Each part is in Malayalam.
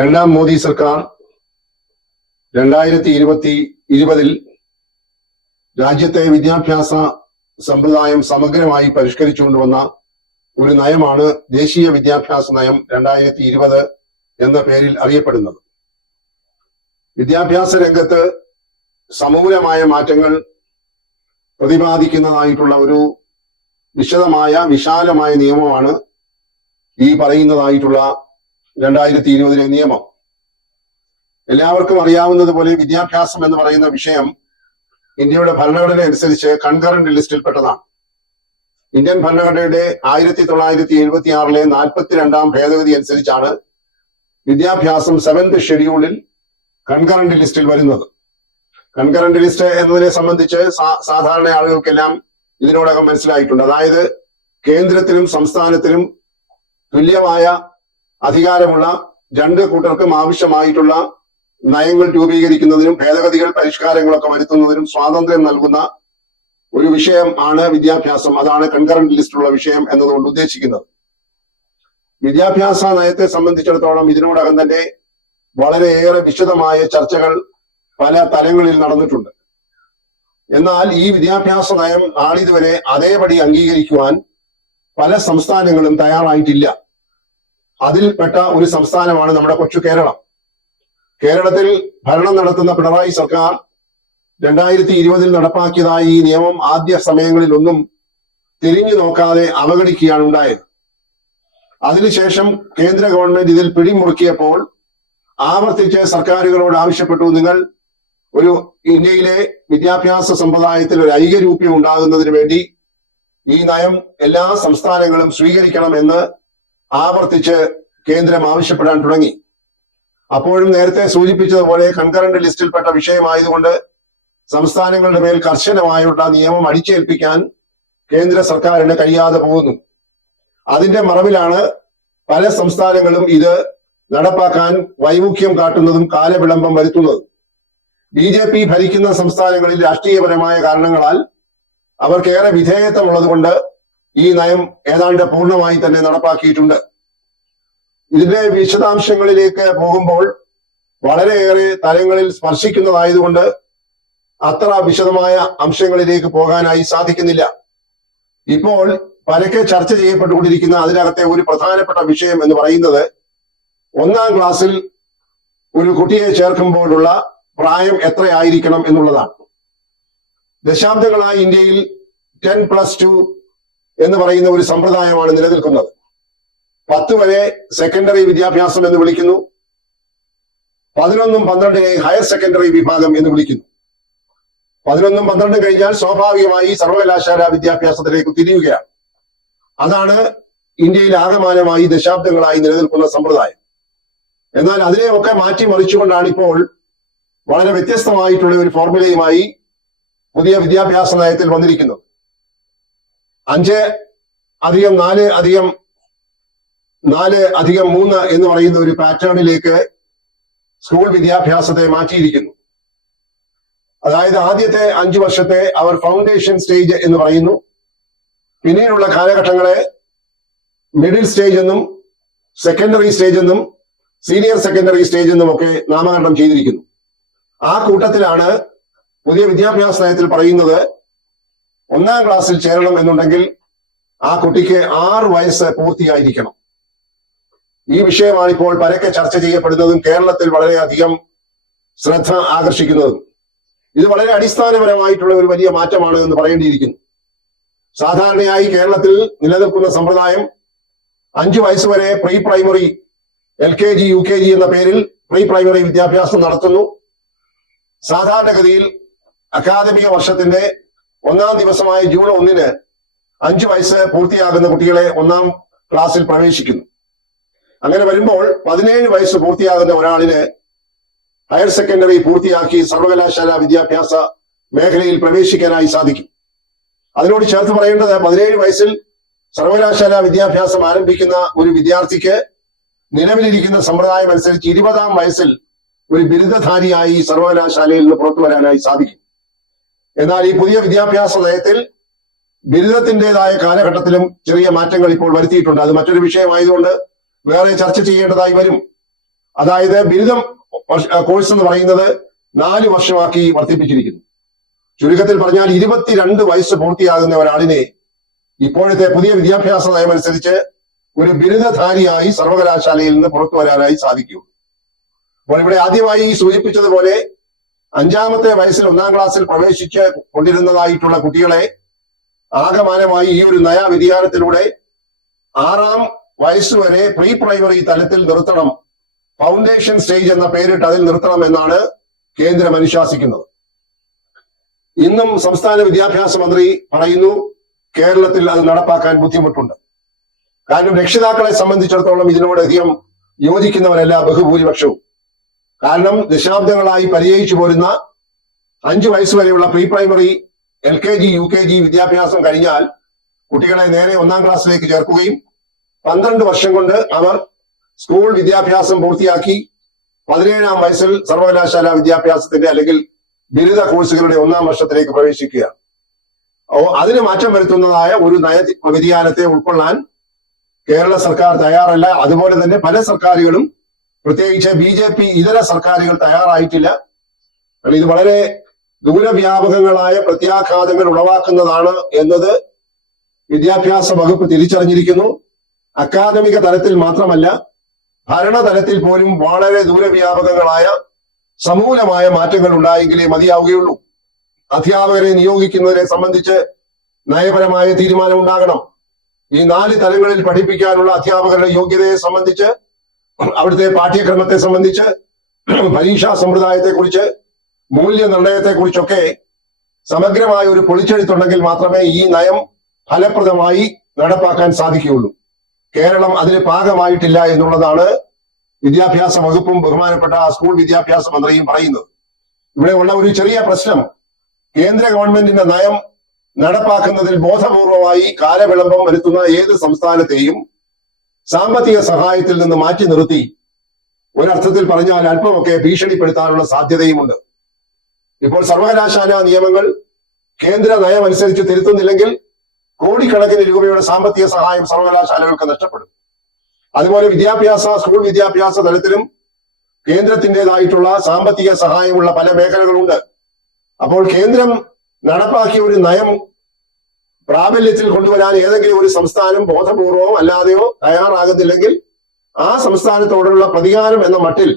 രണ്ടാം മോദി സർക്കാർ 2020 രാജ്യത്തെ വിദ്യാഭ്യാസ സമ്പ്രദായം സമഗ്രമായി പരിഷ്കരിച്ചുകൊണ്ടുവന്ന ഒരു നയമാണ് ദേശീയ വിദ്യാഭ്യാസ നയം 2020 എന്ന പേരിൽ അറിയപ്പെടുന്നത്. വിദ്യാഭ്യാസ രംഗത്ത് സമൂലമായ മാറ്റങ്ങൾ പ്രതിപാദിക്കുന്നതായിട്ടുള്ള ഒരു വിശാലമായ നിയമമാണ് ഈ പറയുന്നതായിട്ടുള്ള 2020 നിയമം. എല്ലാവർക്കും അറിയാവുന്നതുപോലെ വിദ്യാഭ്യാസം എന്ന് പറയുന്ന വിഷയം ഇന്ത്യയുടെ ഭരണഘടന അനുസരിച്ച് കൺകറന്റ് ലിസ്റ്റിൽപ്പെട്ടതാണ്. ഇന്ത്യൻ ഭരണഘടനയുടെ 1976 42ാം ഭേദഗതി അനുസരിച്ചാണ് വിദ്യാഭ്യാസം 7th ഷെഡ്യൂളിൽ കൺകറന്റ് ലിസ്റ്റിൽ വരുന്നത്. കൺകറന്റ് ലിസ്റ്റ് എന്നതിനെ സംബന്ധിച്ച് സാധാരണ ആളുകൾക്കെല്ലാം ഇതിനോടകം മനസ്സിലായിട്ടുണ്ട്. അതായത് കേന്ദ്രത്തിലും സംസ്ഥാനത്തിലും തുല്യമായ അധികാരമുള്ള രണ്ട് കൂട്ടർക്കും ആവശ്യമായിട്ടുള്ള നയങ്ങൾ രൂപീകരിക്കുന്നതിനും ഭേദഗതികൾ പരിഷ്കാരങ്ങളൊക്കെ വരുത്തുന്നതിനും സ്വാതന്ത്ര്യം നൽകുന്ന ഒരു വിഷയം ആണ് വിദ്യാഭ്യാസം. അതാണ് കൺകറന്റ് ലിസ്റ്റുള്ള വിഷയം എന്നതുകൊണ്ട് ഉദ്ദേശിക്കുന്നത്. വിദ്യാഭ്യാസ നയത്തെ സംബന്ധിച്ചിടത്തോളം ഇതിനോടകം തന്നെ വളരെയേറെ വിശദമായ ചർച്ചകൾ പല തലങ്ങളിൽ നടന്നിട്ടുണ്ട്. എന്നാൽ ഈ വിദ്യാഭ്യാസ നയം നാളിതുവരെ അതേപടി അംഗീകരിക്കുവാൻ പല സംസ്ഥാനങ്ങളും തയ്യാറായിട്ടില്ല. അതിൽപ്പെട്ട ഒരു സംസ്ഥാനമാണ് നമ്മുടെ കൊച്ചു കേരളം. കേരളത്തിൽ ഭരണം നടത്തുന്ന പിണറായി സർക്കാർ 2020 നടപ്പാക്കിയതായ ഈ നിയമം ആദ്യ സമയങ്ങളിലൊന്നും തിരിഞ്ഞു നോക്കാതെ അവഗണിക്കുകയാണ് ഉണ്ടായത്. അതിനുശേഷം കേന്ദ്ര ഗവൺമെന്റ് ഇതിൽ പിടിമുറുക്കിയപ്പോൾ ആവർത്തിച്ച് സർക്കാരുകളോട് ആവശ്യപ്പെട്ടു, നിങ്ങൾ ഒരു ഇന്ത്യയിലെ വിദ്യാഭ്യാസ സമ്പ്രദായത്തിൽ ഒരു ഐകരൂപ്യം ഉണ്ടാകുന്നതിന് വേണ്ടി ഈ നയം എല്ലാ സംസ്ഥാനങ്ങളും സ്വീകരിക്കണമെന്ന് ആവർത്തിച്ച് കേന്ദ്രം ആവശ്യപ്പെടാൻ തുടങ്ങി. അപ്പോഴും നേരത്തെ സൂചിപ്പിച്ചതുപോലെ കൺകറന്റ് ലിസ്റ്റിൽപ്പെട്ട വിഷയമായതുകൊണ്ട് സംസ്ഥാനങ്ങളുടെ മേൽ കർശനമായുള്ള നിയമം അടിച്ചേൽപ്പിക്കാൻ കേന്ദ്ര സർക്കാരിന് കഴിയാതെ പോകുന്നു. അതിന്റെ മറവിലാണ് പല സംസ്ഥാനങ്ങളും ഇത് നടപ്പാക്കാൻ വൈമുഖ്യം കാട്ടുന്നതും കാലവിളംബം വരുത്തുന്നതും. BJP ഭരിക്കുന്ന സംസ്ഥാനങ്ങളിൽ രാഷ്ട്രീയപരമായ കാരണങ്ങളാൽ അവർക്കേറെ വിധേയത്വമുള്ളത് കൊണ്ട് ഈ നയം ഏതാണ്ട് പൂർണ്ണമായി തന്നെ നടപ്പാക്കിയിട്ടുണ്ട്. ഇതിന്റെ വിശദാംശങ്ങളിലേക്ക് പോകുമ്പോൾ വളരെയേറെ തലങ്ങളിൽ സ്പർശിക്കുന്നതായതുകൊണ്ട് അത്ര വിശദമായ അംശങ്ങളിലേക്ക് പോകാനായി സാധിക്കുന്നില്ല. ഇപ്പോൾ പരക്കെ ചർച്ച ചെയ്യപ്പെട്ടുകൊണ്ടിരിക്കുന്ന അതിനകത്തെ ഒരു പ്രധാനപ്പെട്ട വിഷയം എന്ന് പറയുന്നത് 1ാം ക്ലാസ്സിൽ ഒരു കുട്ടിയെ ചേർക്കുമ്പോഴുള്ള പ്രായം എത്രയായിരിക്കണം എന്നുള്ളതാണ്. ദശാബ്ദങ്ങളായി ഇന്ത്യയിൽ 10+2 എന്ന് പറയുന്ന ഒരു സമ്പ്രദായമാണ് നിലനിൽക്കുന്നത്. 10 വരെ സെക്കൻഡറി വിദ്യാഭ്യാസം എന്ന് വിളിക്കുന്നു, 11ഉം 12നെ ഹയർ സെക്കൻഡറി വിഭാഗം എന്ന് വിളിക്കുന്നു. 11ഉം 12ഉം കഴിഞ്ഞാൽ സ്വാഭാവികമായി സർവകലാശാല വിദ്യാഭ്യാസത്തിലേക്ക് തിരിയുകയാണ്. അതാണ് ഇന്ത്യയിൽ ആകമാനമായി ദശാബ്ദങ്ങളായി നിലനിൽക്കുന്ന സമ്പ്രദായം. എന്നാൽ അതിനെയൊക്കെ മാറ്റിമറിച്ചുകൊണ്ടാണ് ഇപ്പോൾ വളരെ വ്യത്യസ്തമായിട്ടുള്ള ഒരു ഫോർമുലയുമായി പുതിയ വിദ്യാഭ്യാസ നയത്തിൽ വന്നിരിക്കുന്നത്. 5+4+4+3 എന്ന് പറയുന്ന ഒരു പാറ്റേണിലേക്ക് സ്കൂൾ വിദ്യാഭ്യാസത്തെ മാറ്റിയിരിക്കുന്നു. അതായത് ആദ്യത്തെ 5 വർഷത്തെ അവർ ഫൗണ്ടേഷൻ സ്റ്റേജ് എന്ന് പറയുന്നു. പിന്നീടുള്ള കാലഘട്ടങ്ങളെ മിഡിൽ സ്റ്റേജ് എന്നും സെക്കൻഡറി സ്റ്റേജ് എന്നും സീനിയർ സെക്കൻഡറി സ്റ്റേജ് എന്നും ഒക്കെ നാമകരണം ചെയ്തിരിക്കുന്നു. ആ കൂട്ടത്തിലാണ് പുതിയ വിദ്യാഭ്യാസ നയത്തിൽ പറയുന്നത് 1ാം ക്ലാസ്സിൽ ചേരണം എന്നുണ്ടെങ്കിൽ ആ കുട്ടിക്ക് 6 വയസ്സ് പൂർത്തിയായിരിക്കണം. ഈ വിഷയമാണ് ഇപ്പോൾ പരക്കെ ചർച്ച ചെയ്യപ്പെടുന്നതും കേരളത്തിൽ വളരെയധികം ശ്രദ്ധ ആകർഷിക്കുന്നതും. ഇത് വളരെ അടിസ്ഥാനപരമായിട്ടുള്ള ഒരു വലിയ മാറ്റമാണ് എന്ന് പറയേണ്ടിയിരിക്കുന്നു. സാധാരണയായി കേരളത്തിൽ നിലനിൽക്കുന്ന സമ്പ്രദായം 5 വയസ്സ് വരെ പ്രീ പ്രൈമറി LKG UKG എന്ന പേരിൽ പ്രീ പ്രൈമറി വിദ്യാഭ്യാസം നടത്തുന്നു. സാധാരണഗതിയിൽ അക്കാദമിക വർഷത്തിന്റെ 1ാം ദിവസമായ ജൂൺ 1-ന് 5 വയസ്സ് പൂർത്തിയാകുന്ന കുട്ടികളെ 1ാം ക്ലാസ്സിൽ പ്രവേശിക്കുന്നു. അങ്ങനെ വരുമ്പോൾ 17 വയസ്സ് പൂർത്തിയാകുന്ന ഒരാളിന് ഹയർ സെക്കൻഡറി പൂർത്തിയാക്കി സർവകലാശാല വിദ്യാഭ്യാസ മേഖലയിൽ പ്രവേശിക്കാനായി സാധിക്കും. അതിനോട് ചേർത്ത് പറയേണ്ടത് 17 വയസ്സിൽ സർവകലാശാല വിദ്യാഭ്യാസം ആരംഭിക്കുന്ന ഒരു വിദ്യാർത്ഥിക്ക് നിലവിലിരിക്കുന്ന സമ്പ്രദായം അനുസരിച്ച് 20ാം വയസ്സിൽ ഒരു ബിരുദധാരിയായി സർവകലാശാലയിൽ നിന്ന് പുറത്തു വരാനായി സാധിക്കും. എന്നാൽ ഈ പുതിയ വിദ്യാഭ്യാസ നയത്തിൽ ബിരുദത്തിൻ്റെതായ കാലഘട്ടത്തിലും ചെറിയ മാറ്റങ്ങൾ ഇപ്പോൾ വരുത്തിയിട്ടുണ്ട്. അത് മറ്റൊരു വിഷയമായതുകൊണ്ട് വേറെ ചർച്ച ചെയ്യേണ്ടതായി വരും. അതായത് ബിരുദം കോഴ്സ് എന്ന് പറയുന്നത് 4 വർഷമാക്കി വർദ്ധിപ്പിച്ചിരിക്കുന്നു. ചുരുക്കത്തിൽ പറഞ്ഞാൽ 22 വയസ്സ് പൂർത്തിയാകുന്ന ഒരാളിനെ ഇപ്പോഴത്തെ പുതിയ വിദ്യാഭ്യാസ നയമനുസരിച്ച് ഒരു ബിരുദധാരിയായി സർവകലാശാലയിൽ നിന്ന് പുറത്തു വരാനായി സാധിക്കൂ. അപ്പോൾ ഇവിടെ ആദ്യമായി സൂചിപ്പിച്ചതുപോലെ 5-ാമത്തെ വയസ്സിൽ 1-ാം ക്ലാസ്സിൽ പ്രവേശിച്ച് കൊണ്ടിരുന്നതായിട്ടുള്ള കുട്ടികളെ ആകമാനമായി ഈ ഒരു നയ വ്യതിയാനത്തിലൂടെ 6-ാം വയസ്സുവരെ പ്രീ പ്രൈമറി തലത്തിൽ നിർത്തണം, ഫൗണ്ടേഷൻ സ്റ്റേജ് എന്ന പേരിട്ട് അതിൽ നിർത്തണം എന്നാണ് കേന്ദ്രം അനുശാസിക്കുന്നത്. ഇന്നും സംസ്ഥാന വിദ്യാഭ്യാസ മന്ത്രി പറയുന്നു കേരളത്തിൽ അത് നടപ്പാക്കാൻ ബുദ്ധിമുട്ടുണ്ട്. കാരണം രക്ഷിതാക്കളെ സംബന്ധിച്ചിടത്തോളം ഇതിനോടധികം യോജിക്കുന്നവരല്ല ബഹുഭൂരിപക്ഷവും. കാരണം ദശാബ്ദങ്ങളായി പരിചയിച്ചു പോരുന്ന 5 വയസ്സുവരെയുള്ള പ്രീ പ്രൈമറി LKG UKG വിദ്യാഭ്യാസം കഴിഞ്ഞാൽ കുട്ടികളെ നേരെ 1-ാം ക്ലാസ്സിലേക്ക് ചേർക്കുകയും 12 വർഷം കൊണ്ട് അവർ സ്കൂൾ വിദ്യാഭ്യാസം പൂർത്തിയാക്കി 17-ാം വയസ്സിൽ സർവകലാശാല വിദ്യാഭ്യാസത്തിന്റെ അല്ലെങ്കിൽ ബിരുദ കോഴ്സുകളുടെ 1-ാം വർഷത്തിലേക്ക് പ്രവേശിക്കുകയാണ്. അതിന് മാറ്റം വരുത്തുന്നതായ ഒരു നയ വ്യതിയാനത്തെ ഉൾക്കൊള്ളാൻ കേരള സർക്കാർ തയ്യാറല്ല. അതുപോലെ തന്നെ പല സർക്കാരുകളും, പ്രത്യേകിച്ച് BJP ഇതര സർക്കാരുകൾ തയ്യാറായിട്ടില്ല. ഇത് വളരെ ദൂരവ്യാപകങ്ങളായ പ്രത്യാഘാതങ്ങൾ ഉളവാക്കുന്നതാണ് എന്നത് വിദ്യാഭ്യാസ വകുപ്പ് തിരിച്ചറിഞ്ഞിരിക്കുന്നു. അക്കാദമിക തലത്തിൽ മാത്രമല്ല, ഭരണതലത്തിൽ പോലും വളരെ ദൂരവ്യാപകങ്ങളായ സമൂലമായ മാറ്റങ്ങൾ ഉണ്ടായെങ്കിലേ മതിയാവുകയുള്ളൂ. അധ്യാപകരെ നിയോഗിക്കുന്നതിനെ സംബന്ധിച്ച് നയപരമായ തീരുമാനം ഉണ്ടാകണം. ഈ 4 തലങ്ങളിൽ പഠിപ്പിക്കാനുള്ള അധ്യാപകരുടെ യോഗ്യതയെ സംബന്ധിച്ച്, അവിടുത്തെ പാഠ്യക്രമത്തെ സംബന്ധിച്ച്, പരീക്ഷാ സമ്പ്രദായത്തെക്കുറിച്ച്, മൂല്യനിർണയത്തെക്കുറിച്ചൊക്കെ സമഗ്രമായ ഒരു പൊളിച്ചെഴുത്തുണ്ടെങ്കിൽ മാത്രമേ ഈ നയം ഫലപ്രദമായി നടപ്പാക്കാൻ സാധിക്കുകയുള്ളൂ. കേരളം അതിന് പാകമായിട്ടില്ല എന്നുള്ളതാണ് വിദ്യാഭ്യാസ വകുപ്പും ബഹുമാനപ്പെട്ട സ്കൂൾ വിദ്യാഭ്യാസ മന്ത്രിയും പറയുന്നത്. ഇവിടെ ഉള്ള ഒരു ചെറിയ പ്രശ്നം, കേന്ദ്ര ഗവൺമെന്റിന്റെ നയം നടപ്പാക്കുന്നതിൽ ബോധപൂർവമായി കാലവിളംബം വരുത്തുന്ന ഏത് സംസ്ഥാനത്തെയും സാമ്പത്തിക സഹായത്തിൽ നിന്ന് മാറ്റി നിർത്തി ഒരർത്ഥത്തിൽ പറഞ്ഞാൽ അല്പമൊക്കെ ഭീഷണിപ്പെടുത്താനുള്ള സാധ്യതയുമുണ്ട്. ഇപ്പോൾ സർവകലാശാല നിയമങ്ങൾ കേന്ദ്ര നയം അനുസരിച്ച് തിരുത്തുന്നില്ലെങ്കിൽ കോടിക്കണക്കിന് രൂപയുടെ സാമ്പത്തിക സഹായം സർവകലാശാലകൾക്ക് നഷ്ടപ്പെടും. അതുപോലെ സ്കൂൾ വിദ്യാഭ്യാസ തലത്തിലും കേന്ദ്രത്തിൻ്റെതായിട്ടുള്ള സാമ്പത്തിക സഹായമുള്ള പല മേഖലകളുണ്ട്. അപ്പോൾ കേന്ദ്രം നടപ്പാക്കിയ ഒരു നയം പ്രാബല്യത്തിൽ കൊണ്ടുവരാൻ ഏതെങ്കിലും ഒരു സംസ്ഥാനം ബോധപൂർവമോ അല്ലാതെയോ തയ്യാറാകുന്നില്ലെങ്കിൽ ആ സംസ്ഥാനത്തോടുള്ള പ്രതികാരം എന്ന മട്ടിൽ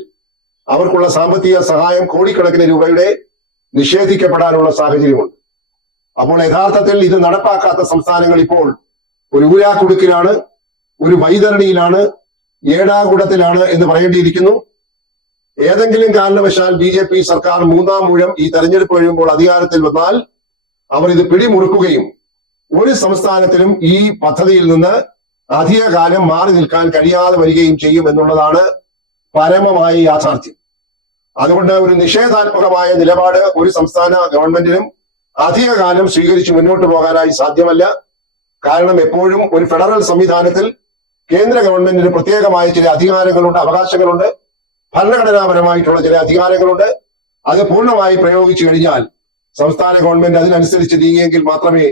അവർക്കുള്ള സാമ്പത്തിക സഹായം കോടിക്കണക്കിന് രൂപയുടെ നിഷേധിക്കപ്പെടാനുള്ള സാഹചര്യമുണ്ട്. അപ്പോൾ യഥാർത്ഥത്തിൽ ഇത് നടപ്പാക്കാത്ത സംസ്ഥാനങ്ങൾ ഇപ്പോൾ ഒരു ഊരാക്കുടുക്കിലാണ്, ഒരു വൈതരണിയിലാണ്, ഏടാകുടത്തിലാണ് എന്ന് പറയേണ്ടിയിരിക്കുന്നു. ഏതെങ്കിലും കാരണവശാൽ BJP സർക്കാർ 3-ാം ഊഴം ഈ തെരഞ്ഞെടുപ്പ് കഴിയുമ്പോൾ അധികാരത്തിൽ വന്നാൽ അവർ ഇത് പിടിമുറുക്കുകയും ഒരു സംസ്ഥാനത്തിലും ഈ പദ്ധതിയിൽ നിന്ന് അധികകാലം മാറി നിൽക്കാൻ കഴിയാതെ വരികയും ചെയ്യും എന്നുള്ളതാണ് പരമമായ യാഥാർത്ഥ്യം. അതുകൊണ്ട് ഒരു നിഷേധാത്മകമായ നിലപാട് ഒരു സംസ്ഥാന ഗവൺമെന്റിനും അധികകാലം സ്വീകരിച്ച് മുന്നോട്ട് പോകാനായി സാധ്യമല്ല. കാരണം എപ്പോഴും ഒരു ഫെഡറൽ സംവിധാനത്തിൽ കേന്ദ്ര ഗവൺമെന്റിന് പ്രത്യേകമായ ചില അധികാരങ്ങളുണ്ട്, അവകാശങ്ങളുണ്ട്, ഭരണഘടനാപരമായിട്ടുള്ള ചില അധികാരങ്ങളുണ്ട്. അത് പൂർണ്ണമായി പ്രയോഗിച്ചു കഴിഞ്ഞാൽ സംസ്ഥാന ഗവൺമെന്റ് അതിനനുസരിച്ച് നീങ്ങിയെങ്കിൽ മാത്രമേ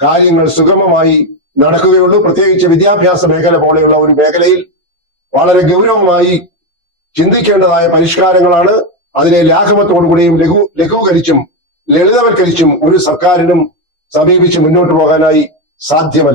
കാര്യങ്ങൾ സുഗമമായി നടക്കുകയുള്ളൂ. പ്രത്യേകിച്ച് വിദ്യാഭ്യാസ മേഖല പോലെയുള്ള ഒരു മേഖലയിൽ വളരെ ഗൗരവമായി ചിന്തിക്കേണ്ടതായ പരിഷ്കാരങ്ങളാണ്. അതിനെ ലാഘവത്തോടുകൂടിയും ലഘൂകരിച്ചും ലളിതവൽക്കരിച്ചും ഒരു സർക്കാരിനും സമീപിച്ച് മുന്നോട്ട് പോകാനായി സാധ്യമല്ല.